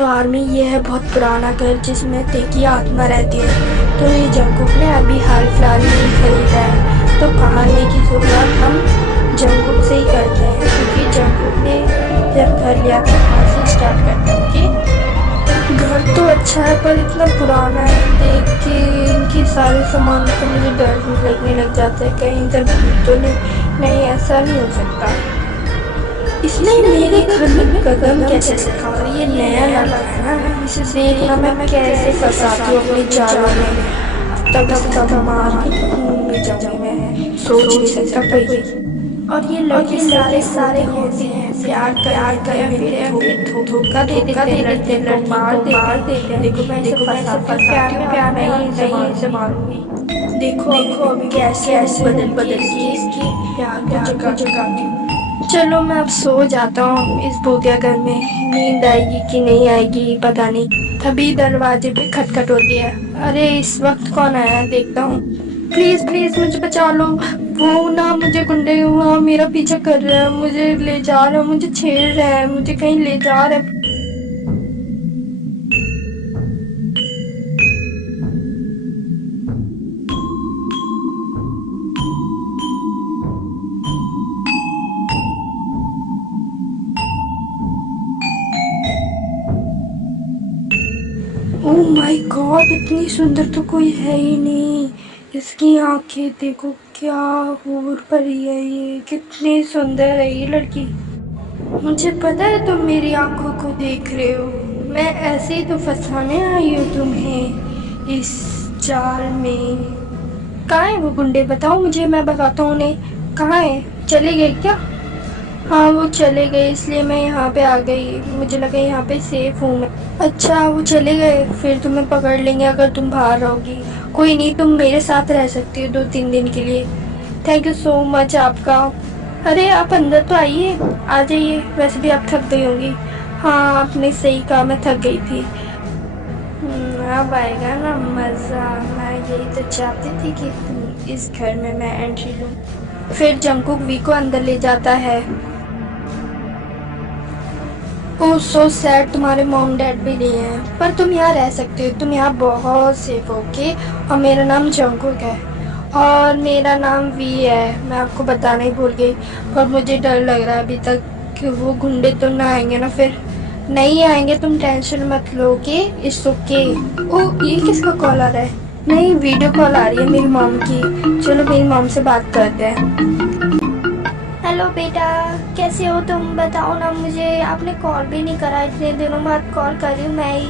तो आर्मी ये है बहुत पुराना घर जिसमें तेकी आत्मा रहती है। तो ये जंगकुक ने अभी हाल फिलहाल ही खरीदा है। तो कहानी की शुरुआत हम जंगकुक से ही करते हैं, क्योंकि जंगकुक ने जब घर लिया था वहाँ से स्टार्ट करते हैं। कि घर तो अच्छा है पर इतना पुराना है, देख के इनके सारे सामान को मुझे डर लगने लग जाता है, कहीं इधर भूत तो नहीं, ऐसा नहीं हो सकता। इसने मेरे घर में कदम कैसे रखा? और ये नया लड़का है ना, इसे देखना मैं कैसे फंसाती हूँ अपने जालों में। तब इसका मार के खून में जाऊँ मैं, सोच नहीं सकता कोई। और ये लड़के सारे होते हैं, प्यार कर फिर धोखा दे देते हैं, मार देते हैं। देखो मैं इसे प्यार में नहीं से मारूंगी। देखो अभी कैसे बदल के इसकी प्यार को जगाती हूँ। चलो मैं अब सो जाता हूँ इस भूतिया घर में। नींद आएगी कि नहीं आएगी पता नहीं। तभी दरवाजे पे खटखट होती है। अरे इस वक्त कौन आया है देखता हूँ। प्लीज मुझे बचा लो। वो ना मुझे गुंडे वहाँ मेरा पीछा कर रहा है, मुझे ले जा रहा है, मुझे छेड़ रहा है, मुझे कहीं ले जा रहा है। ओह माय गॉड, इतनी सुंदर तो कोई है ही नहीं। इसकी आंखें देखो, क्या हूर परी है ये, कितनी सुंदर है ये लड़की। मुझे पता है तुम मेरी आंखों को देख रहे हो, मैं ऐसे ही तो फंसाने आई हूँ तुम्हें इस जाल में। कहाँ है वो गुंडे, बताओ मुझे, मैं बताता हूँ उन्हें। कहाँ है, चले गए क्या? हाँ वो चले गए, इसलिए मैं यहाँ पे आ गई, मुझे लगा यहाँ पे सेफ हूँ मैं। अच्छा वो चले गए, फिर तुम्हें पकड़ लेंगे अगर तुम बाहर रहोगी। कोई नहीं, तुम मेरे साथ रह सकती हो 2-3 दिन के लिए। थैंक यू सो मच आपका। अरे आप अंदर तो आइए, आ जाइए, वैसे भी आप थक गई होंगी। हाँ आपने सही कहा, मैं थक गई थी। अब आएगा ना मज़ा, मैं यही तो चाहती थी कि इस घर में मैं एंट्री लूँ। फिर जंगकुक वी को अंदर ले जाता है। ओह सो सैड, तुम्हारे मॉम डैड भी नहीं है, पर तुम यहाँ रह सकते हो, तुम यहाँ बहुत सेफ हो। ओके, और मेरा नाम जंगकुक है और मेरा नाम वी है, मैं आपको बताना ही भूल गई। और मुझे डर लग रहा है अभी तक कि वो गुंडे तो ना आएंगे ना। फिर नहीं आएंगे, तुम टेंशन मत लो। Okay it's okay. ओह ये किसका कॉल आ रहा है? नहीं वीडियो कॉल आ रही है मेरी मॉम की। चलो मेरी मॉम से बात करते हैं। हेलो बेटा, कैसे हो तुम? बताओ ना मुझे, आपने कॉल भी नहीं करा, इतने दिनों बाद कॉल कर रही हूँ मैं ही।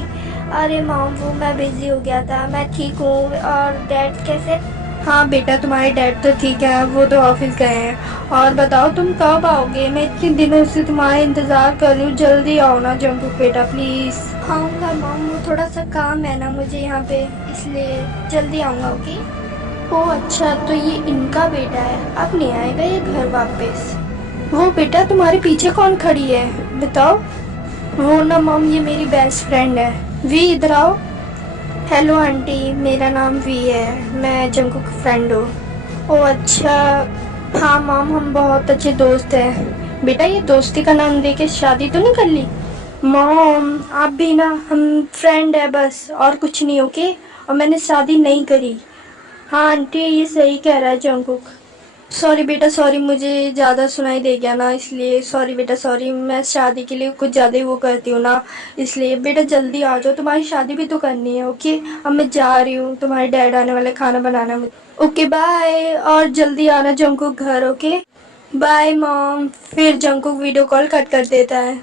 अरे मॉम वो मैं बिजी हो गया था, मैं ठीक हूँ। और डैड कैसे? हाँ बेटा तुम्हारे डैड तो ठीक है, वो तो ऑफिस गए हैं। और बताओ तुम कब आओगे? मैं इतने दिनों से तुम्हारा इंतज़ार कर रही हूँ, जल्दी आओ ना जंगकुक बेटा प्लीज़। आऊँगा मॉम, वो थोड़ा सा काम है ना मुझे यहाँ पे, इसलिए जल्दी आऊँगा। ओके। ओह अच्छा, तो ये इनका बेटा है, अब नहीं आएगा ये घर वापस। वो बेटा तुम्हारे पीछे कौन खड़ी है बताओ? वो ना मॉम ये मेरी बेस्ट फ्रेंड है। वी इधर आओ। हेलो आंटी, मेरा नाम वी है, मैं जंगकुक की फ्रेंड हूँ। ओह अच्छा, हाँ मॉम हम बहुत अच्छे दोस्त हैं। बेटा ये दोस्ती का नाम देके शादी तो नहीं कर ली? मॉम आप भी ना, हम फ्रेंड है बस, और कुछ नहीं। ओके, और मैंने शादी नहीं करी। हाँ आंटी ये सही कह रहा है जंगकुक। सॉरी बेटा सॉरी, मुझे ज़्यादा सुनाई दे गया ना, इसलिए सॉरी बेटा सॉरी। मैं शादी के लिए कुछ ज़्यादा ही वो करती हूँ ना, इसलिए। बेटा जल्दी आ जाओ, तुम्हारी शादी भी तो करनी है। ओके अब मैं जा रही हूँ, तुम्हारे डैड आने वाले, खाना बनाना मुझे। ओके बाय, और जल्दी आना जंगकुक घर। Okay bye mom. फिर जंगकुक वीडियो कॉल कट कर देता है।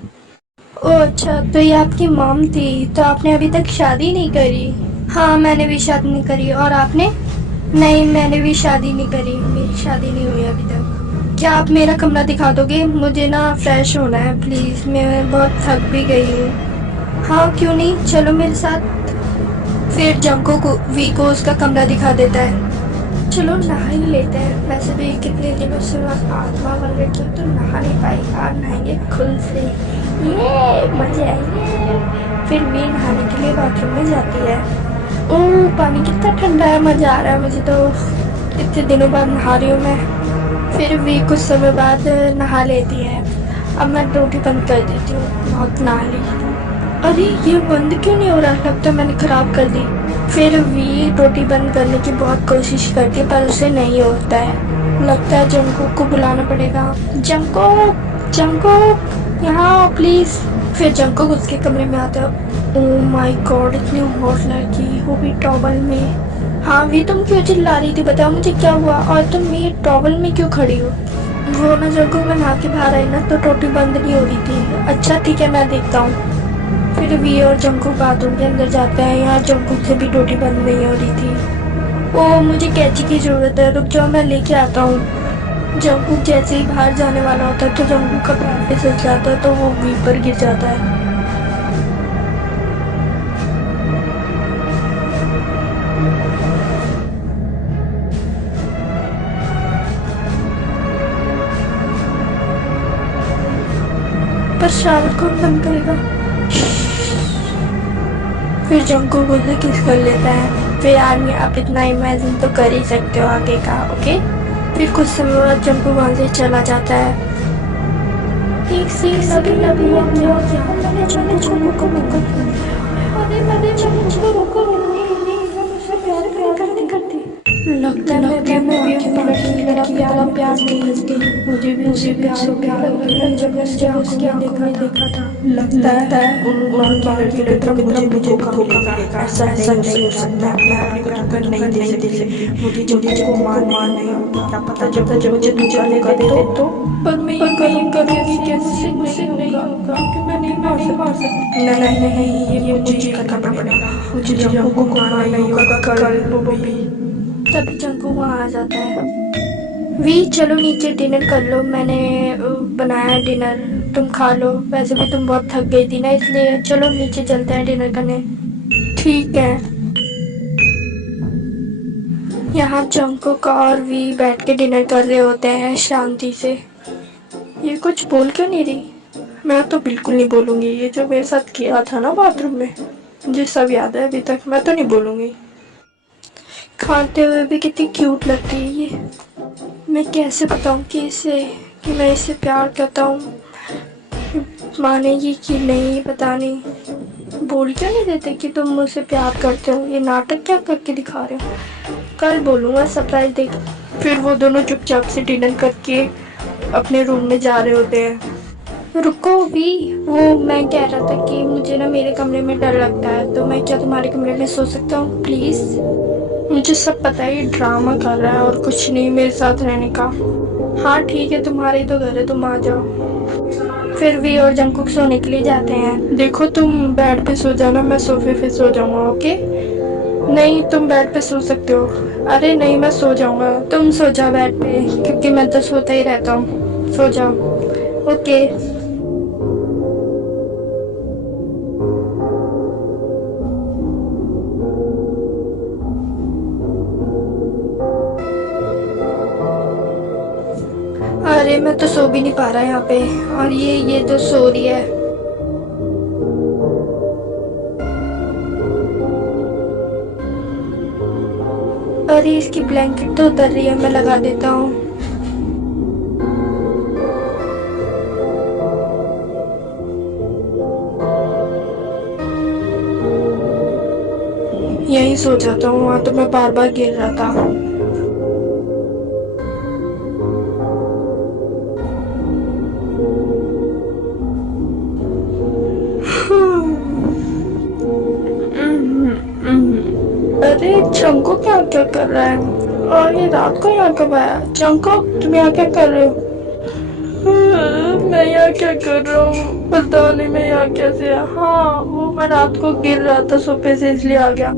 ओह अच्छा, तो ये आपकी मॉम थी, तो आपने अभी तक शादी नहीं करी? हाँ मैंने भी शादी नहीं करी। और आपने? नहीं मैंने भी शादी नहीं करी, मेरी शादी नहीं हुई अभी तक। क्या आप मेरा कमरा दिखा दोगे? मुझे ना फ्रेश होना है प्लीज़, मैं बहुत थक भी गई हूँ। हाँ क्यों नहीं, चलो मेरे साथ। फिर जंगकुक वी को उसका कमरा दिखा देता है। चलो नहा ही लेते हैं, वैसे भी कितने दिनों से मैं आत्मा बन रही थी तो नहा नहीं पाई, आज नहाएंगे खुद से, ये मजे आएंगे। फिर वी नहाने के लिए बाथरूम में जाती है। ओह पानी कितना ठंडा है, मज़ा आ रहा है मुझे तो, इतने दिनों बाद नहा रही हूँ मैं। फिर भी कुछ समय बाद नहा लेती है। अब मैं रोटी बंद कर देती हूँ, बहुत नहा ली। अरे ये बंद क्यों नहीं हो रहा? लगता है मैंने खराब कर दी। फिर वी टोटी बंद करने की बहुत कोशिश करती है पर उसे नहीं होता है। लगता है जंकुक को बुलाना पड़ेगा। जंकुक, जंकुक यहाँ आओ प्लीज। फिर जंकुक उसके कमरे में आता है। ओह माय गॉड, इतनी हॉट लड़की, वो भी टॉवल में। हाँ वी, तुम क्यों चिल्ला रही थी? बताओ मुझे क्या हुआ, और तुम ये टॉवल में क्यों खड़ी हो? वो ना जंकुक, मैं नहा के बाहर आई ना तो टोटी बंद नहीं हो रही थी। अच्छा ठीक है, मैं देखता हूँ। फिर वी और जंकुक बाथरूम के अंदर जाते हैं। यहाँ जंकुक से भी टोटी बंद नहीं हो रही थी। ओह मुझे कैंची की जरूरत है, रुक जाओ मैं लेके आता हूँ। जंकुक जैसे ही बाहर जाने वाला होता है तो जंकुक का पैर फिसल जाता है तो वो वी पर गिर जाता है। पर शावर कौन बंद करेगा? फिर जंकुक उसे किस कर लेता है। फिर आदमी, आप इतना इमेजिन तो कर ही सकते हो आगे का, ओके। फिर कुछ समय बाद जंकुक वहां से चला जाता है। एक सीन लगी लगी मैंने जंकुक को रोका। अरे मैंने जंकुक को रोका नहीं, मैं मुझसे प्यार करती करती। लगता है मैं भी उस लड़की की तरह प्यार में फंस गई। मुझे भी उसे प्यार लगा जब उसकी आंखों में देखा था। लगता है उन बाकी लड़की की तरह मुझे धोखा मिलेगा। ऐसा नहीं हो सकता। मैं अपने को धोखा नहीं दे सकती। मुझे को मान नहीं होता। क्या पता जब मुझे धोखा दे तो। पर मैं ये करूँगी कैसे? मुझसे नहीं होगा क्योंकि मैं नहीं मार सकती। नहीं, ये मुझे करना पड़ेगा। मुझे जंकुक को मारना नहीं होगा कल भी। तभी जंकुक वहाँ आ जाता है। वी चलो नीचे डिनर कर लो, मैंने बनाया डिनर, तुम खा लो। वैसे भी तुम बहुत थक गई थी ना, इसलिए चलो नीचे चलते हैं डिनर करने। ठीक है। यहाँ जंकुक और वी बैठ के डिनर कर रहे होते हैं शांति से। ये कुछ बोल क्यों नहीं रही? मैं तो बिल्कुल नहीं बोलूँगी। ये जो मेरे साथ किया था ना बाथरूम में, मुझे सब याद है अभी तक। मैं तो नहीं बोलूँगी। खाते हुए भी कितनी क्यूट लगती है ये। मैं कैसे बताऊँ कि मैं इससे प्यार करता हूँ। मानेगी कि नहीं पता नहीं। बोल क्यों नहीं देते कि तुम मुझसे प्यार करते हो? ये नाटक क्या करके दिखा रहे हो? कल बोलूँगा, सरप्राइज देख। फिर वो दोनों चुपचाप से डिनर करके अपने रूम में जा रहे होते हैं। रुको भी, वो मैं कह रहा था कि मुझे ना मेरे कमरे में डर लगता है, तो मैं क्या तुम्हारे कमरे में सो सकता हूँ प्लीज़? मुझे सब पता है, ये ड्रामा कर रहा है और कुछ नहीं मेरे साथ रहने का। हाँ ठीक है, तुम्हारे ही तो घर है, तुम आ जाओ। फिर वी और जंकुक सोने के लिए जाते हैं। देखो तुम बेड पे सो जाना, मैं सोफे पे सो जाऊंगा, ओके? नहीं, तुम बेड पे सो सकते हो। अरे नहीं, मैं सो जाऊंगा, तुम सो जाओ बेड पे, क्योंकि मैं तो सोता ही रहता हूँ। सो जाओ, ओके। अरे मैं तो सो भी नहीं पा रहा यहाँ पे, और ये तो सो रही है। अरे इसकी ब्लैंकेट तो उतर रही है, मैं लगा देता हूँ। यहीं सो जाता हूँ, वहाँ तो मैं बार बार गिर रहा था। अरे चंको क्या क्या कर रहा है? और ये रात को यहाँ कब आया? चंको तुम यहाँ क्या कर रहे हो? मैं यहाँ क्या कर रहा हूँ पता नहीं, मैं यहाँ कैसे? हाँ वो मैं रात को गिर रहा था सोफे से, इसलिए आ गया।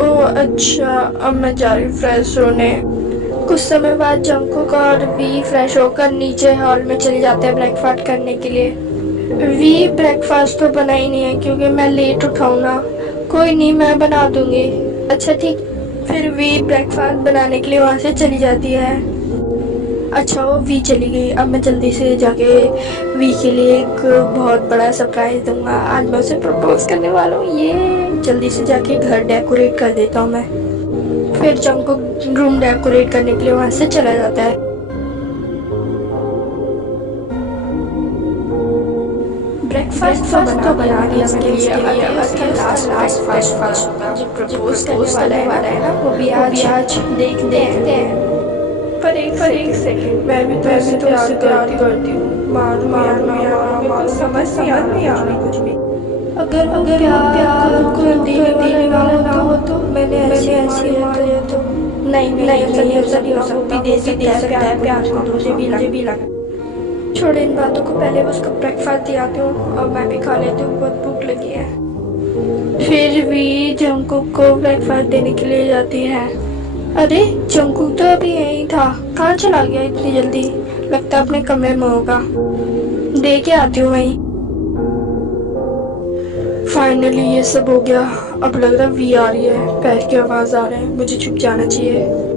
ओह अच्छा, अब मैं जा रही फ्रेश होने। कुछ समय बाद जंकुक और वी फ्रेश होकर नीचे हॉल में चले जाते हैं ब्रेकफास्ट करने के लिए। वी ब्रेकफास्ट तो बना ही नहीं है क्योंकि मैं लेट उठाऊँ ना। कोई नहीं, मैं बना दूंगी। अच्छा ठीक। फिर वी ब्रेकफास्ट बनाने के लिए वहाँ से चली जाती है। अच्छा वो वी चली गई, अब मैं जल्दी से जाके वी के लिए एक बहुत बड़ा सरप्राइज दूंगा। आज मैं उसे प्रपोज करने वाला हूँ। ये जल्दी से जाके घर डेकोरेट कर देता हूँ मैं। फिर जंकुक रूम डेकोरेट करने के लिए वहाँ से चला जाता है। ब्रेकफास्ट तो बना दिया इसके लिए, अभी उसका लास्ट ब्रेकफास्ट जो प्रपोज करने वाला है ना, वो भी आज देखते हैं। पर एक सेकंड, मैं भी तो उससे प्यार करती हूँ। मार समझ नहीं आ रही कुछ भी। अगर प्यार को देने वाला ना हो तो मैंने ऐसे मार दिया तो नहीं ऐसा नहीं हो सकता। दे सकता है प्यार को, मुझे भी लगा। छोड़ इन बातों को, पहले उसको ब्रेकफास्ट दिलाती हूँ और मैं भी खा लेती हूँ, बहुत भूख लगी है। फिर भी जंकुक को ब्रेकफास्ट देने के लिए जाती है। अरे जंकुक तो अभी यहीं था, कहाँ चला गया इतनी जल्दी? लगता है अपने कमरे में होगा, दे के आती हूँ वहीं। फाइनली ये सब हो गया। अब लग रहा वी आ रही है, पैर की आवाज आ रहे हैं, मुझे छुप जाना चाहिए।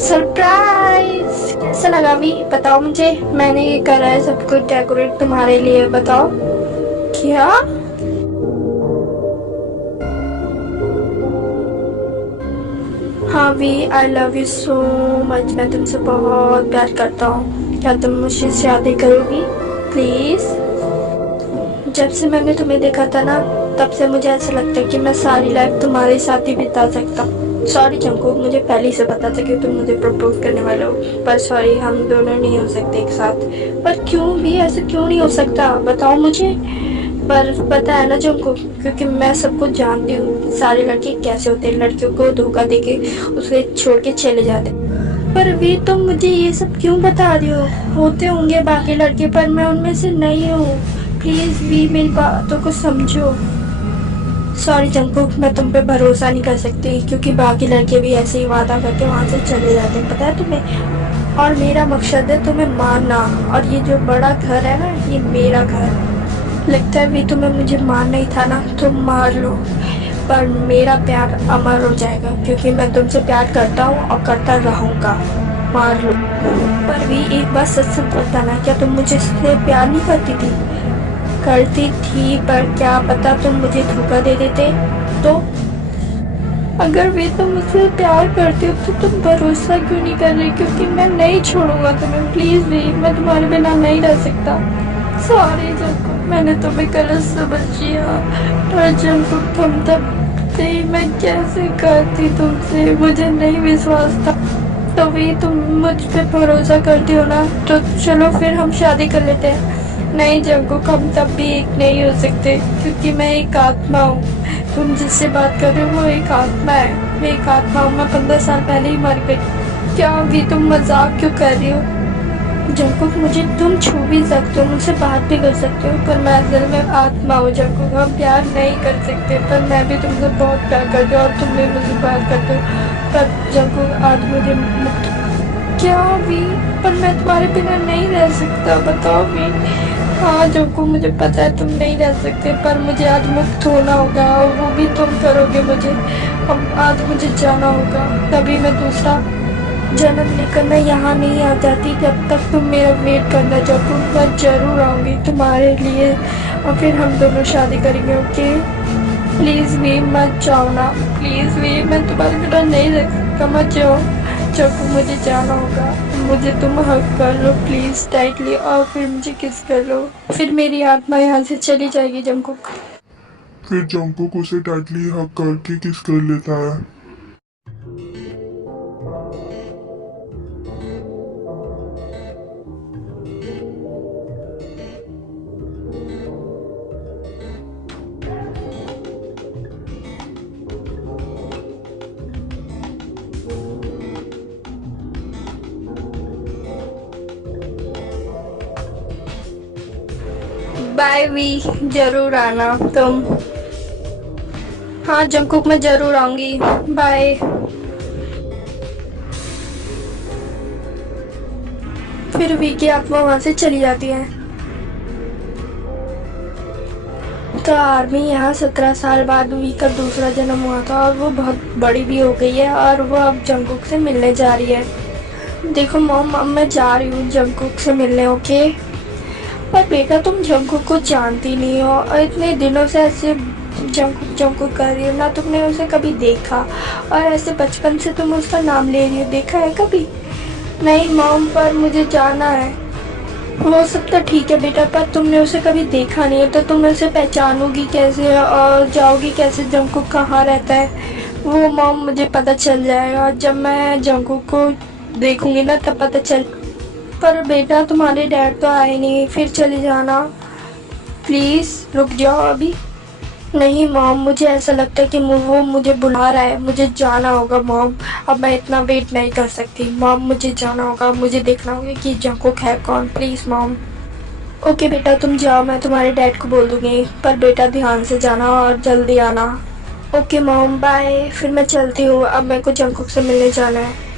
सरप्राइज! कैसा लगा भी बताओ मुझे। मैंने ये करा है सब कुछ डेकोरेट तुम्हारे लिए, बताओ। क्या? हाँ V, I love you so much. मैं तुमसे बहुत प्यार करता हूँ। क्या तुम मुझसे शादी करोगी प्लीज? जब से मैंने तुम्हें देखा था ना, तब से मुझे ऐसा लगता है कि मैं सारी लाइफ तुम्हारे साथ ही बिता सकता हूँ। सॉरी जंकुक, मुझे पहले से पता था कि तुम मुझे प्रपोज करने वाले हो, पर सॉरी, हम दोनों नहीं हो सकते एक साथ। पर क्यों भी, ऐसा क्यों नहीं हो सकता, बताओ मुझे। पर पता है ना जंकुक, क्योंकि मैं सब कुछ जानती हूँ, सारे लड़के कैसे होते हैं, लड़कियों को धोखा देके उसे छोड़ के चले जाते। पर भी तुम मुझे ये सब क्यों बता रही हो? होते होंगे बाकी लड़के, पर मैं उनमें से नहीं हूँ। प्लीज भी मेरी बातों को समझो। सॉरी जंकुक, मैं तुम पे भरोसा नहीं कर सकती, क्योंकि बाकी लड़के भी ऐसे ही वादा करके वहाँ से चले जाते हैं, पता है तुम्हें। और मेरा मकसद है तुम्हें मारना, और ये जो बड़ा घर है ना, ये मेरा घर। लगता है भी तुम्हें मुझे मारना ही था ना, तुम मार लो, पर मेरा प्यार अमर हो जाएगा, क्योंकि मैं तुमसे प्यार करता हूँ और करता रहूँगा। मार लो। पर भी एक बार सच बताना, क्या तुम मुझे इसलिए प्यार नहीं करती थी? करती थी, पर क्या पता तुम मुझे धोखा दे देते तो। अगर भी तुम मुझसे प्यार करती हो तो तुम भरोसा क्यों नहीं कर रही? क्योंकि मैं नहीं छोड़ूंगा तुम्हें, प्लीज भी, मैं तुम्हारे बिना नहीं रह सकता। सॉरी जंकुक, मैंने तुम्हें गलत समझ लिया। और जंकुक तुम तब थे, मैं कैसे करती तुमसे, मुझे नहीं विश्वास था। तो भी तुम मुझ पे भरोसा करती हो ना, तो चलो फिर हम शादी कर लेते हैं। नहीं जंकुक, हम तब भी एक नहीं हो सकते, क्योंकि मैं एक आत्मा हूँ। तुम जिससे बात कर रहे हो वो एक आत्मा है, मैं एक आत्मा हूँ। मैं 15 साल पहले ही मर गई। क्या अभी तुम मजाक क्यों कर रही हो? जंकुक, मुझे तुम छू भी सकते हो, मुझसे बात भी कर सकते हो, पर मैं असल में आत्मा हूँ। जंकुक, हम प्यार नहीं कर सकते, पर मैं भी तुमसे बहुत प्यार करती हूँ और तुम भी मुझसे प्यार करते हो। पर जंकुक, आज मुझे मुक्त। क्या भी? पर मैं तुम्हारे बिना नहीं रह सकता, बताओ भी। हाँ जंकुक, मुझे पता है तुम नहीं रह सकते, पर मुझे आज मुक्त होना होगा, और वो भी तुम करोगे मुझे। अब आज मुझे जाना होगा, तभी मैं दूसरा जन्म लेकर मैं यहाँ नहीं आ जाती। जब तक तुम मेरा वेट करना जंकुक, मैं जरूर आऊँगी तुम्हारे लिए, और फिर हम दोनों शादी करेंगे, ओके? प्लीज़ भी मत जाओ ना, प्लीज़ भी, मैं तुम्हारे बिना नहीं रह सकता, मत जाओ। जंकुक, मुझे जाना होगा, मुझे तुम हक कर लो प्लीज टाइटली, और फिर मुझे किस कर लो, फिर मेरी आत्मा यहाँ से चली जाएगी जंकुक। फिर जंकुक उसे टाइटली हक करके किस कर लेता है। बाय वी, जरूर आना तुम। हाँ जंकुक, मैं जरूर आऊंगी, बाय। फिर वी की आत्मा वहां से चली जाती है। तो आर्मी यहाँ 17 साल बाद वी का दूसरा जन्म हुआ था, और वो बहुत बड़ी भी हो गई है, और वो अब जंकुक से मिलने जा रही है। देखो मॉम, अब मैं जा रही हूँ जंकुक से मिलने, ओके? पर बेटा तुम जंकुक को जानती नहीं हो, और इतने दिनों से ऐसे जंकुक जंकुक कर रही हो ना, तुमने उसे कभी देखा? और ऐसे बचपन से तुम उसका नाम ले रही हो, देखा है कभी? नहीं मॉम, पर मुझे जाना है। वो सब तो ठीक है बेटा, पर तुमने उसे कभी देखा नहीं है तो तुम उसे पहचानोगी कैसे और जाओगी कैसे जंकुक कहाँ रहता है? वो मॉम मुझे पता चल जाएगा, जब मैं जंकुक को देखूंगी ना तब पता चल। पर बेटा तुम्हारे डैड तो आए नहीं, फिर चले जाना। प्लीज़ रुक जाओ अभी। नहीं मॉम, मुझे ऐसा लगता है कि वो मुझे बुला रहा है, मुझे जाना होगा मॉम। अब मैं इतना वेट नहीं कर सकती मॉम, मुझे जाना होगा, मुझे देखना होगा कि जंकुक है कौन। Please mom. ओके बेटा तुम जाओ, मैं तुम्हारे डैड को बोल दूँगी, पर बेटा ध्यान से जाना और जल्दी आना। ओके मॉम बाय, फिर मैं चलती हूँ, अब मेरे को जंकुक से मिलने जाना है।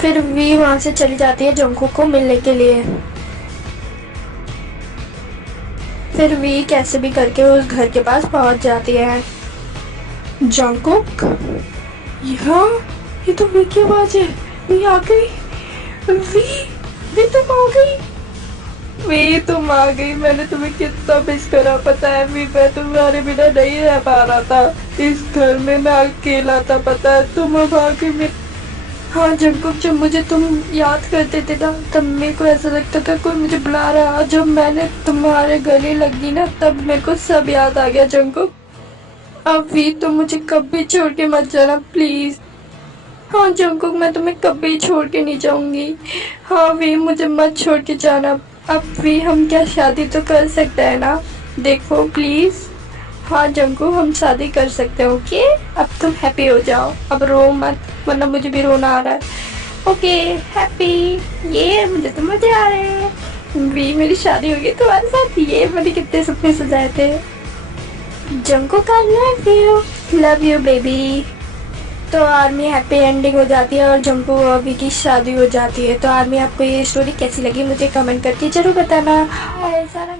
फिर वी वहाँ से चली जाती है जंकुक को मिलने के लिए। फिर वी कैसे भी करके उस घर के पास पहुँच जाती है। जंकुक, यहाँ ये तो वी की आवाज़ है। वी आ गई। वी तुम आ गई। वी तुम आ गई, मैंने तुम्हें कितना मिस करा पता है वी, मैं तुम्हारे बिना नहीं रह पा रहा था इस घर में, मैं अकेला था पता है, तुम अब आ गई मेरे। हाँ जंकुक, जब मुझे तुम याद करते थे ना तब मेरे को ऐसा लगता था कोई मुझे बुला रहा है, जब मैंने तुम्हारे गले लगी ना तब मेरे को सब याद आ गया जंकुक। अब भी तुम मुझे कभी छोड़ के मत जाना प्लीज़। हाँ जंकुक, मैं तुम्हें कभी छोड़ के नहीं जाऊंगी। हाँ वी, मुझे मत छोड़ के जाना। अब भी हम क्या शादी तो कर सकते हैं ना, देखो प्लीज़। हाँ जंकुक, हम शादी कर सकते हैं। ओके अब तुम हैप्पी हो जाओ, अब रो मत वरना मुझे भी रोना आ रहा है। ओके हैप्पी, ये मुझे तो मजे आ रहे हैं। वी मेरी शादी होगी तुम्हारे साथ, ये मैंने कितने सपने सजाए थे। Jungkook I love you baby. तो आर्मी हैप्पी एंडिंग हो जाती है और जंकुक और वी की शादी हो जाती है। तो आर्मी आपको ये स्टोरी कैसी लगी मुझे कमेंट करके जरूर बताना। और सारा